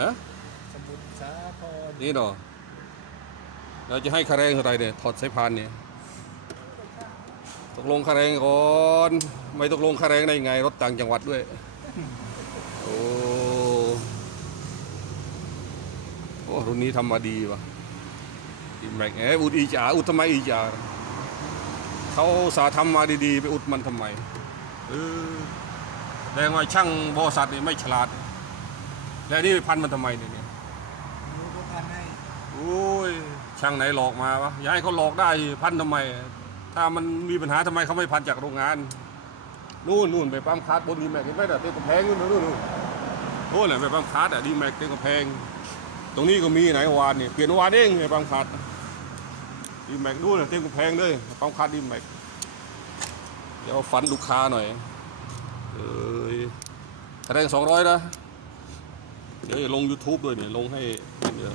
ฮะสมุทรสาครนี่เนาะเราจะให้ค่าแรงเท่าไหร่เนี่ยถอดสายพานเนี่ยตกลงค่าแรงก่อนไม่ตกลงค่าแรงได้ไง รถต่างจังหวัดด้วยโอ้โอ้รุ่นนี้ทำมาดีว่ะอีแม็กเอ้อุดอีจ๋าอุดทำไมอีจ๋าเขาสาทำมาดีๆ ไปอุดมันทำไมเออแรงว่าช่างบริษัทนี่ไม่ฉลาด แล้วนี่ไปพันมันทำไมเนี่ย รู้ก็พันให้โอ้ย ช่างไหนหลอกมาวะอย่าให้เขาหลอกได้พันทำไม ถ้ามันมีปัญหาทำไมเขาไม่พันจากโรงงาน นู่นนู่นไปปั๊มคาร์ดบนดีแม็กเห็นไหมแต่ะเต็มกำแพงนู่นนู่นนู่นโอ้แหละไปปั๊มคาร์ดอะดีแม็กเต็มกำแพง ตรงนี้ก็มีไหนวานเนี่ยเปลี่ยนวานเองไปปั๊มคาร์ดดีแม็กนู่นน่ะเต็มกำแพงเลยปั๊มคาร์ดดีแม็กเดี๋ยวฟันลูกค้าหน่อย เอ้ยคะแนนสองร้อยนะ เดี๋ยวจะลง YouTube ด้วยเนี่ย ลงให้เดี๋ยว